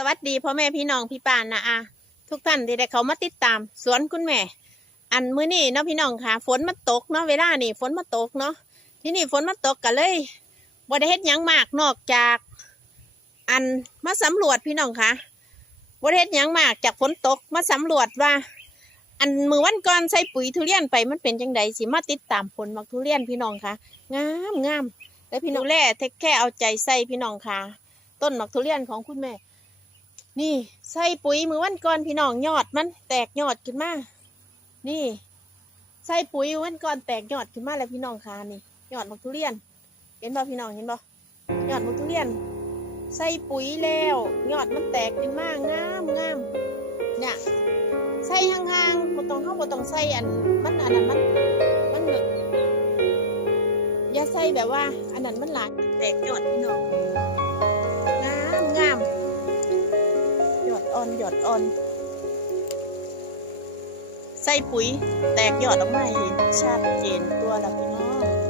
สวัสดีพ่อแม่พี่น้องพี่ปานนะอะทุกท่านที่ได้เขามาติดตาม สวนคุณแม่ อันมื้อนี้เนาะพี่น้องค่ะ ฝนมันตกเนาะเวลานี่ฝนมันตกเนาะที่นี่ฝนมันตกกันเลยบ่ได้เฮ็ดหยังมากนอกจาก อันมาสำรวจพี่น้องค่ะบ่ได้เฮ็ดหยังมากจากฝนตกมาสำรวจว่า อันมือวันก่อนใส่ปุ๋ยทุเรียนไปมันเป็นจังไดสิมาติดตามผลมักทุเรียนพี่น้องค่ะงามงามแล้วพี่น้องแลเทคแค่เอาใจใส่พี่น้องค่ะ ต้นมักทุเรียนของคุณแม่ นี่ใส่ปุ๋ยมือวันก่อนพี่น้องยอดมันแตกยอดขึ้นมา นี่ใส่ปุ๋ยวันก่อนแตกยอดขึ้นมาแล้วพี่น้องค่ะนี่ยอดมักทุเรียน เห็นบ่พี่น้องเห็นบ่ยอดมักทุเรียน ใส่ปุ๋ยแล้วยอดมันแตกขึ้นมางามงามเนี่ยใส่ห่างๆบ่ต้องเข้าบ่ต้องใส่อันมันอันนั้นมันมันแบบอย่าใส่แบบว่า อันนั้นมันหลายแตกยอดพี่น้อง อ่อนหยอดอ่อน ใส่ปุ๋ยแตกยอดออกมาให้เห็นชัดเจนตัวละพี่น้อง